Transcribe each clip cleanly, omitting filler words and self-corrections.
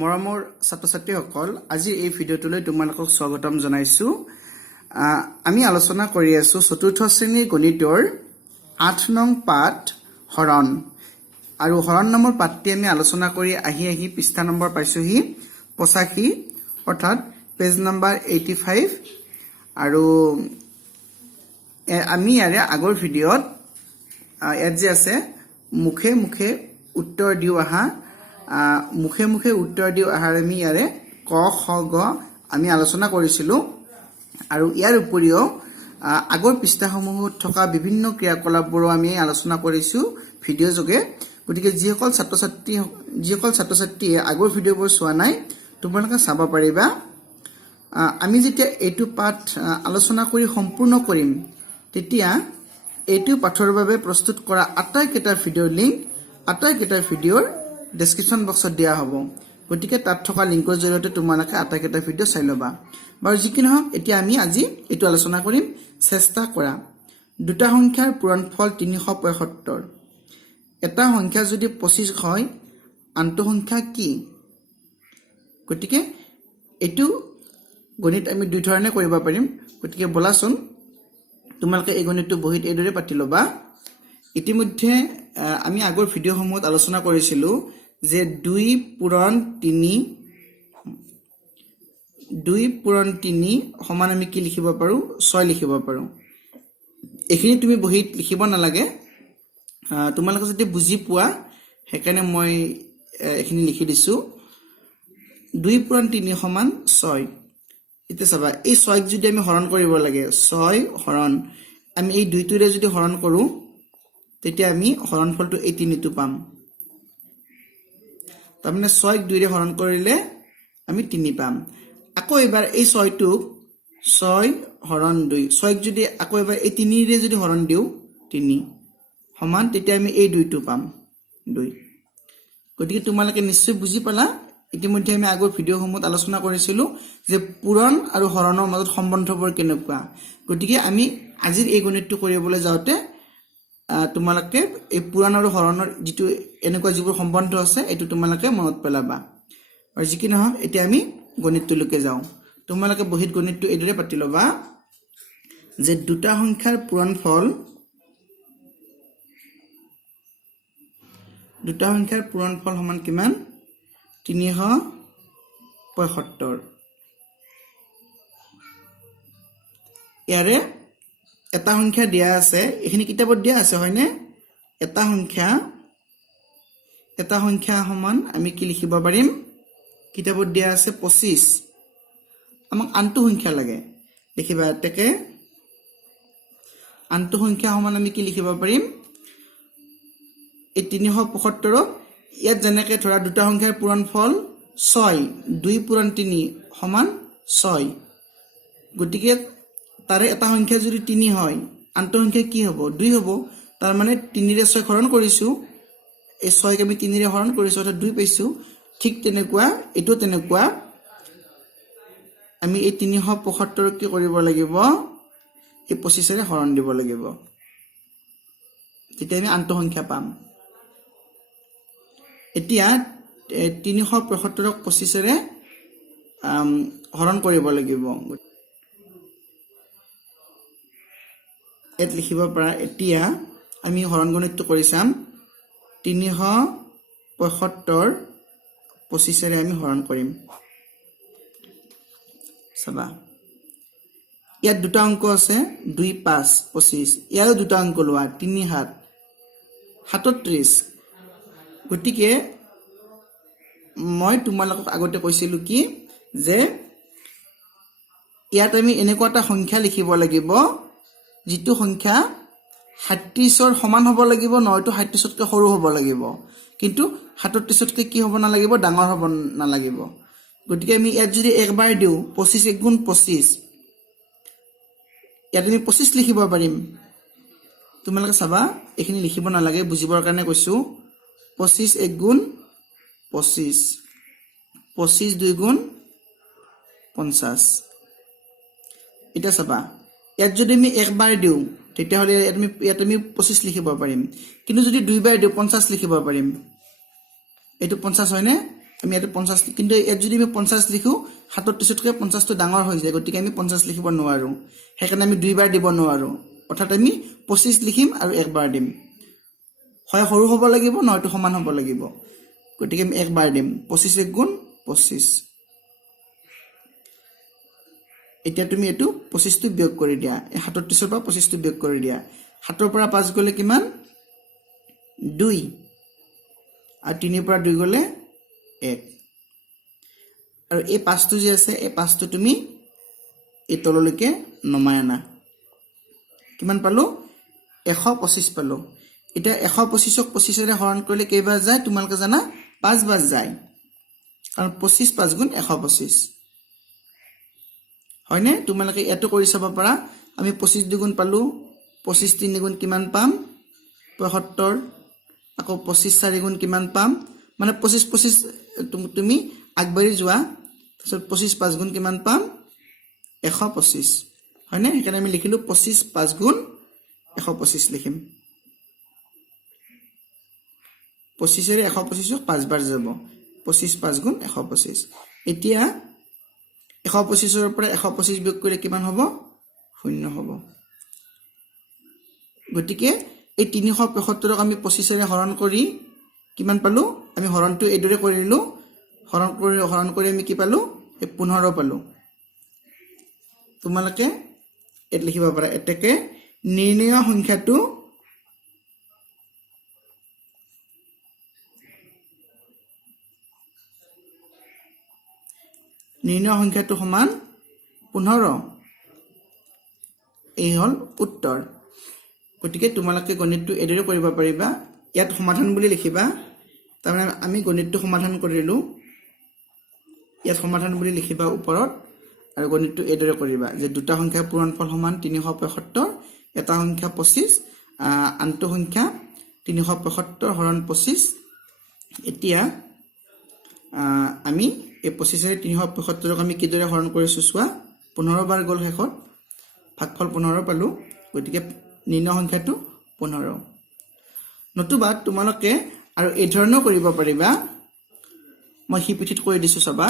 মৰমৰ ছাত্ৰ-ছাত্ৰীসকল আজি এই ভিডিঅ'টোলৈ তোমালোকক স্বাগতম জনাইছো। আমি আলোচনা কৰি আছো চতুৰ্থ শ্ৰেণীৰ গণিতৰ ৮ নং পাঠ হৰণ আৰু হৰণ নামৰ পাঠটি আমি আলোচনা কৰি আহি পৃষ্ঠা নম্বৰ পাইছোহি 85 অৰ্থাৎ পেজ নম্বৰ 85 আৰু আমি ইয়াৰে আগৰ ভিডিঅ'ত ইয়াত যে আছে মুখে মুখে উত্তৰ দিও আহা মুখে মুখে উত্তৰ দিও আহাৰ আমি ইয়াৰে ক খ গ আমি আলোচনা কৰিছিলো আৰু ইয়াৰ উপৰিও আগৰ পৃষ্ঠাসমূহত থকা বিভিন্ন ক্ৰিয়াকলাপবোৰ আমি আলোচনা কৰিছো ভিডিঅ' যোগে। গতিকে যিসকল ছাত্ৰ-ছাত্ৰীয়ে আগৰ ভিডিঅ'বোৰ চোৱা নাই তোমালোকে চাব পাৰিবা। আমি যেতিয়া এইটো পাঠ আলোচনা কৰি সম্পূৰ্ণ কৰিম তেতিয়া এইটো পাঠৰ বাবে প্ৰস্তুত কৰা আটাইকেইটা ভিডিঅ'ৰ লিংক আটাইকেইটা ভিডিঅ'ৰ ডেসক্ৰিপশন বক্সত দিয়া হ'ব। গতিকে তাত থকা লিংকৰ জৰিয়তে তোমালোকে আটাইকেইটা ভিডিঅ' চাই ল'বা। বাৰু যি কি নহওক এতিয়া আমি আজি এইটো আলোচনা কৰিম চেষ্টা কৰা। দুটা সংখ্যাৰ পূৰণফল 375। এটা সংখ্যা যদি 25 হয় আনটো সংখ্যা কি? গতিকে এইটো গণিত আমি দুই ধৰণে কৰিব পাৰিম। গতিকে বলাচোন তোমালোকে এই গণিতটো বহিত এইদৰে পাতি ল'বা। ইতিমধ্যে আমি আগৰ ভিডিঅ'সমূহত আলোচনা কৰিছিলো যে 2 পূৰণ 3 সমান আমি কি লিখিব পাৰো 6 লিখিব পাৰো। এইখিনি তুমি বহিত লিখিব নালাগে, তোমালোকে যদি বুজি পোৱা সেইকাৰণে মই এইখিনি লিখি দিছো। 2 পূৰণ 3 সমান 6। এতিয়া চাবা এই 6ক যদি আমি হৰণ কৰিব লাগে 6 হৰণ আমি এই 2টোৰে যদি হৰণ কৰো তেতিয়া আমি হৰণফলটো এই 3টো পাম। তাৰমানে 6ক 2ৰে হৰণ কৰিলে আমি 3 পাম। আকৌ এবাৰ এই 6টোক 6 হৰণ 2 6ক যদি আকৌ এবাৰ এই 3ৰে যদি হৰণ দিও 3 সমান তেতিয়া আমি এই 2টো পাম 2। গতিকে তোমালোকে নিশ্চয় বুজি পালা। ইতিমধ্যে আমি আগৰ ভিডিঅ'সমূহত আলোচনা কৰিছিলো যে পূৰণ আৰু হৰণৰ মাজত সম্বন্ধবোৰ কেনেকুৱা। গতিকে আমি আজিৰ এই গণিতটো কৰিবলৈ যাওঁতে তোমালোকে এই পূৰণ আৰু হৰণৰ যিটো এনেকুৱা যিবোৰ সম্বন্ধ আছে এইটো তোমালোকে মনত পেলাবা। আৰু যি কি নহওক এতিয়া আমি গণিতটোলৈকে যাওঁ। তোমালোকে বহিত গণিতটো এইদৰে পাতি ল'বা যে দুটা সংখ্যাৰ পূৰণফল সমান কিমান 375। ইয়াৰে এটা সংখ্যা দিয়া আছে, এইখিনি কিতাপত দিয়া আছে হয়নে? এটা সংখ্যা সমান আমি কি লিখিব পাৰিম কিতাপত দিয়া আছে 25। আমাক আনটো সংখ্যা লাগে লিখিবা এতেকে আনটো সংখ্যা সমান আমি কি লিখিব পাৰিম এই 375। ইয়াত যেনেকৈ ধৰা দুটা সংখ্যাৰ পূৰণফল 6 2 পূৰণ 3 সমান 6। গতিকে তাৰে এটা সংখ্যা যদি 3 হয় আনটো সংখ্যা কি হ'ব 2 হ'ব। তাৰ মানে 3ৰে 6 হৰণ কৰিছো, এই 6ক আমি 3ৰে হৰণ কৰিছো অৰ্থাৎ 2 পাইছো। ঠিক তেনেকুৱা এইটো তেনেকুৱা আমি এই 375 কি কৰিব লাগিব এই 25ৰে হৰণ দিব লাগিব, তেতিয়া আমি আনটো সংখ্যা পাম। এতিয়া 375ক 25ৰে হৰণ কৰিব লাগিব। ইয়াত লিখিব পৰা এতিয়া আমি হৰণ গণিতটো কৰি চাম। 375 25ৰে আমি হৰণ কৰিম। চাবা ইয়াত দুটা অংক আছে 2 5 25। ইয়াৰো দুটা অংক লোৱা 3 7 37। গতিকে মই তোমালোকক আগতে কৈছিলো কি যে ইয়াত আমি এনেকুৱা এটা সংখ্যা লিখিব লাগিব যিটো সংখ্যা 37ৰ সমান হ'ব লাগিব, নহয়তো 37তকৈ সৰু হ'ব লাগিব, কিন্তু 37তকৈ কি হ'ব নালাগিব ডাঙৰ হ'ব নালাগিব। গতিকে আমি ইয়াত যদি একবাৰ দিওঁ 25 1 গুণ 25 ইয়াত আমি 25 লিখিব পাৰিম। তোমালোকে চাবা এইখিনি লিখিব নালাগে, বুজিবৰ কাৰণে কৈছো। 25 1 গুণ 25 25 2 গুণ 50। এতিয়া চাবা ইয়াত যদি আমি একবাৰ দিওঁ তেতিয়াহ'লে ইয়াত আমি 25 লিখিব পাৰিম, কিন্তু যদি দুইবাৰ দিওঁ 50 লিখিব পাৰিম। এইটো 50 হয়নে? আমি ইয়াতে 50 কিন্তু ইয়াত যদি আমি 50 লিখো 37তকৈ 50টো ডাঙৰ হৈ যায় গতিকে আমি 50 লিখিব নোৱাৰো সেইকাৰণে আমি দুইবাৰ দিব নোৱাৰো অৰ্থাৎ আমি 25 লিখিম আৰু একবাৰ দিম হয় সৰু হ'ব লাগিব নহয়তো সমান হ'ব লাগিব গতিকে আমি একবাৰ দিম 25 গুণ 25 এতিয়া তুমি এটো 25 টো বিয়োগ কৰি দিয়া 37 ৰ পৰা 25 টো বিয়োগ কৰি দিয়া 7 ৰ পৰা 5 গলে কিমান 2 আৰু 3 ৰ পৰা 2 গলে 1 আৰু এই 5 টো যে আছে এই 5 টো তুমি এই তললৈকে নমাই আনা কিমান পালো 125 পালো এটা 125ক 25 ৰে হৰণ কৰিলে কেইবাৰ যায় তোমালোকে জানা 5 বাৰ যায় কাৰণ 25 5 গুণ 125 হয়নে তোমালোকে এটো কৰি চাব পাৰা আমি 25 দুগুণ পালো 25 3 গুণ কিমান পাম 75 আকৌ 25 4 গুণ কিমান পাম মানে 25 25 তুমি আগবাঢ়ি যোৱা তাৰপিছত 25 5 গুণ কিমান পাম 125 হয়নে সেইকাৰণে আমি লিখিলো 25 5 গুণ 125 লিখিম 25 ৰে 125ক 5 বাৰ যাব 25 5 গুণ 125 এতিয়া 125 ৰ পৰা 125 বিয়োগ কৰিলে কিমান হ'ব 0 হ'ব গতিকে এই 375ক আমি 25 ৰে হৰণ কৰি কিমান পালো আমি হৰণটো এদৰে কৰিলো হৰণ কৰি আমি কি পালো এই 15 পালো তোমালোকে এত লিখিব পাৰা এতেকে নিৰ্ণয় সংখ্যাটো সমান 15 এই হল উত্তৰ গতিকে তোমালোকে গণিতটো এদৰে কৰিব পাৰিবা ইয়াত সমাধান বুলি লিখিবা তাৰমানে আমি গণিতটো সমাধান কৰিলো ইয়াত সমাধান বুলি লিখিবা ওপৰত আৰু গণিতটো এদৰে কৰিবা যে দুটা সংখ্যাৰ পূৰণফল সমান 375 এটা সংখ্যা 25 আনটো সংখ্যা 375 হৰণ 25 এতিয়া আমি এই 25 ৰে 375ক আমি কিদৰে হৰণ কৰিছো চোৱা 15 বাৰ গল শেষত ভাগফল 15 পালো গতিকে নিৰ্ণয় সংখ্যাটো 15 নতুবা তোমালোকে আৰু এই ধৰণৰ কৰিব পাৰিবা মই হিপিঠিত কৰি দিছো চাবা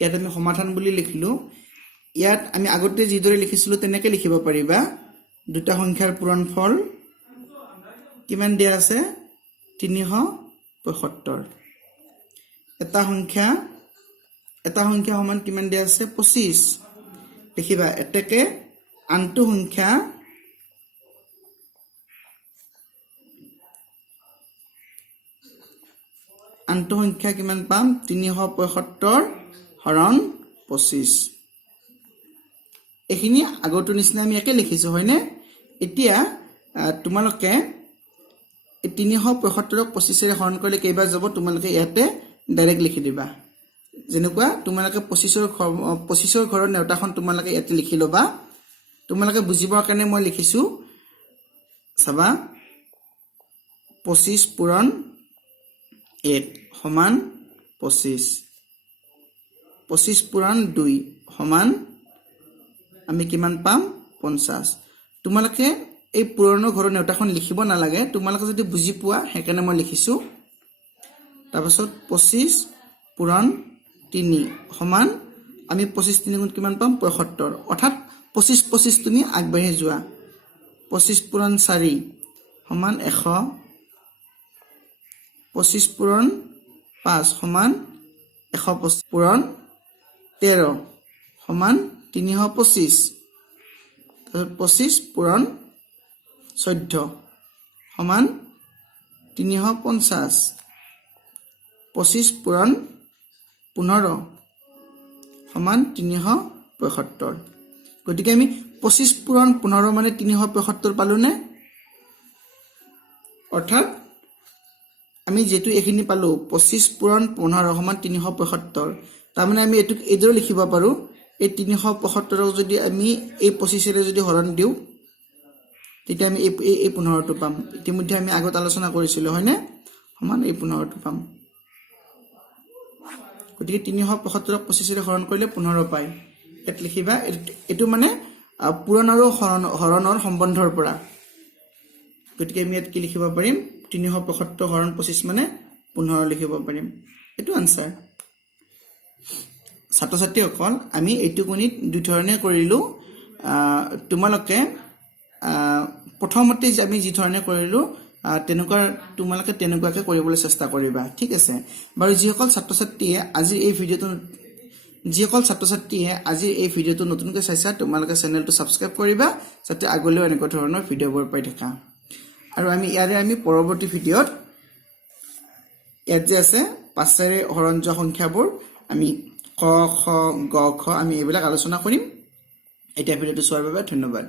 ইয়াত আমি সমাধান বুলি লিখিলো ইয়াত আমি আগতে যিদৰে লিখিছিলো তেনেকৈ লিখিব পাৰিবা দুটা সংখ্যাৰ পূৰণফল কিমান দিয়া আছে 375 এটা সংখ্যা সমান কিমান দিয়া আছে 25 লিখিবা এতেকে আনটো সংখ্যা কিমান পাম 375 হৰণ 25 এখিনি আগৰটো নিচিনা আমি একে লিখিছো হয়নে এতিয়া তোমালোকে 375ক 25 ৰে হৰণ কৰিলে কেইবাৰ যাব তোমালোকে ইয়াতে ডাইৰেক্ট লিখি দিবা যেনেকুৱা তোমালোকে 25ৰ ঘৰৰ নেউতাখন তোমালোকে ইয়াতে লিখি লবা তোমালোকে বুজিবৰ কাৰণে মই লিখিছো চাবা 25 পূৰণ 1 সমান 25 25 পূৰণ 2 সমান আমি কিমান পাম 50 তোমালোকে এই পূৰণৰ ঘৰৰ নেউতাখন লিখিব নালাগে তোমালোকে যদি বুজি পোৱা হেকাৰণে মই লিখিছো তাৰপাছত 25 পূৰণ 3 সমান আমি 25 3 গুণ কিমান পাম 75 অৰ্থাৎ 25 25 তুমি আগবাঢ়ি যোৱা 25 পূৰণ 4 সমান 100 25 পূৰণ 5 সমান 125 পূৰণ 13 সমান 325 25 পূৰণ 14 সমান 350 25 পূৰণ 15 সমান 375 গতিকে আমি 25 পূৰণ 15 মানে 375 পালো নে অৰ্থাৎ আমি যেটো এখিনি পালো 25 পূৰণ 15 সমান 375 তাৰমানে আমি এটো এদৰে লিখিব পাৰো এই 375ক যদি আমি এই 25 ৰে যদি হৰণ দিও তেতিয়া আমি এই 15 টো পাম ইতিমধ্যে আমি আগত আলোচনা কৰিছিলো হয়নে সমান এই 15 টো পাম গতিকে 375ক 25 ৰে হৰণ কৰিলে 15 পায় এত লিখিবা এটো মানে পূৰণ আৰু হৰণৰ সম্বন্ধৰ পৰা গতিকে আমি ইয়াত কি লিখিব পাৰিম 375 হৰণ 25 মানে 15 লিখিব পাৰিম এটো আনসাৰ ছাত্ৰ ছাত্ৰীসকল আমি এইটো গণিত দুই ধৰণে কৰিলো তোমালোকে প্ৰথমতে যে আমি যি ধৰণে কৰিলো তোমালোকে তেনেকুৱাকৈ কৰিবলৈ চেষ্টা কৰিবা ঠিক আছে বাৰু যিসকল ছাত্ৰ ছাত্ৰীয়ে আজিৰ এই ভিডিওটো নতুনকৈ চাইছা তোমালোকে চেনেলটো সাবস্ক্ৰাইব কৰিবা যাতে আগলৈও এনেকুৱা ধৰণৰ ভিডিওবোৰ পাই থাকা আৰু আমি পৰৱৰ্তী ভিডিওত ইয়াত যে আছে 5ৰে হৰণযোৱা সংখ্যাবোৰ আমি ক খ গ ঘ আমি এইবিলাক আলোচনা কৰিম এটা ভিডিওটো চোৱাৰ বাবে ধন্যবাদ